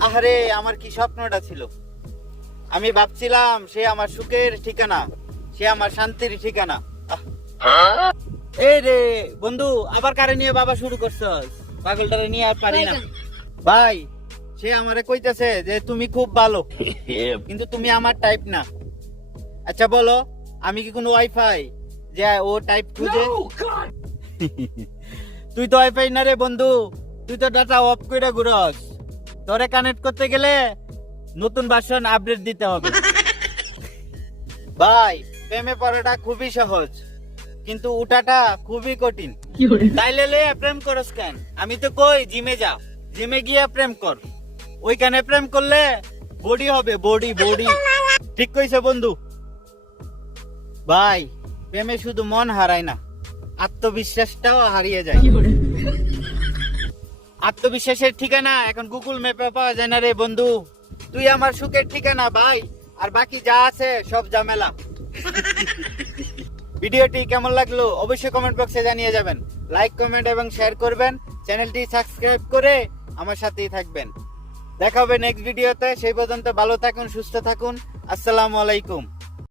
আরে আমার কি স্বপ্নটা ছিল, আমি ভাবছিলাম সে আমার সুখের ঠিকানা, সে আমার শান্তির ঠিকানা। এই রে বন্ধু, আবার কারে নিয়ে বাবা শুরু করছস? পাগলটারে নিয়ে আর পারি না ভাই। সে আমারে কইতেছে যে তুমি খুব ভালো, কিন্তু তুমি আমার টাইপ না। আচ্ছা বলো, আমি কি কোনো ওয়াইফাই যে ও টাইপ খুঁজে? তুই তো ওয়াইফাই না রে বন্ধু, তুই তো ডাটা অফ করে ঘুরস। তোরে কানেক্ট করতে গেলে নতুন ভার্সন আপডেট দিতে হবে। ভাই প্রেমে পড়াটা খুবই সহজ, কিন্তু উঠাটা খুবই কঠিন। তাইলে লে প্রেম করস কেন? আমি তো কই জিমে যা, জিমে গিয়ে প্রেম কর। ওইখানে প্রেম করলে বডি হবে, বডি বডি। ঠিক কইছে বন্ধু। ভাই প্রেমে শুধু মন হারায় না, আত্মবিশ্বাসটাও হারিয়ে যায়। আত্মবিশ্বাসের ঠিকানা এখন গুগল ম্যাপে পাওয়া যায় না রে বন্ধু। তুই আমার সুখের ঠিকানা ভাই, আর বাকি যা আছে সব ঝামেলা। ভিডিওটি কেমন লাগলো অবশ্যই কমেন্ট বক্সে জানিয়ে যাবেন। লাইক, কমেন্ট এবং শেয়ার করবেন। চ্যানেলটি সাবস্ক্রাইব করে আমার সাথেই থাকবেন। দেখা হবে নেক্সট ভিডিওতে। সেই পর্যন্ত ভালো থাকুন, সুস্থ থাকুন। আসসালামু আলাইকুম।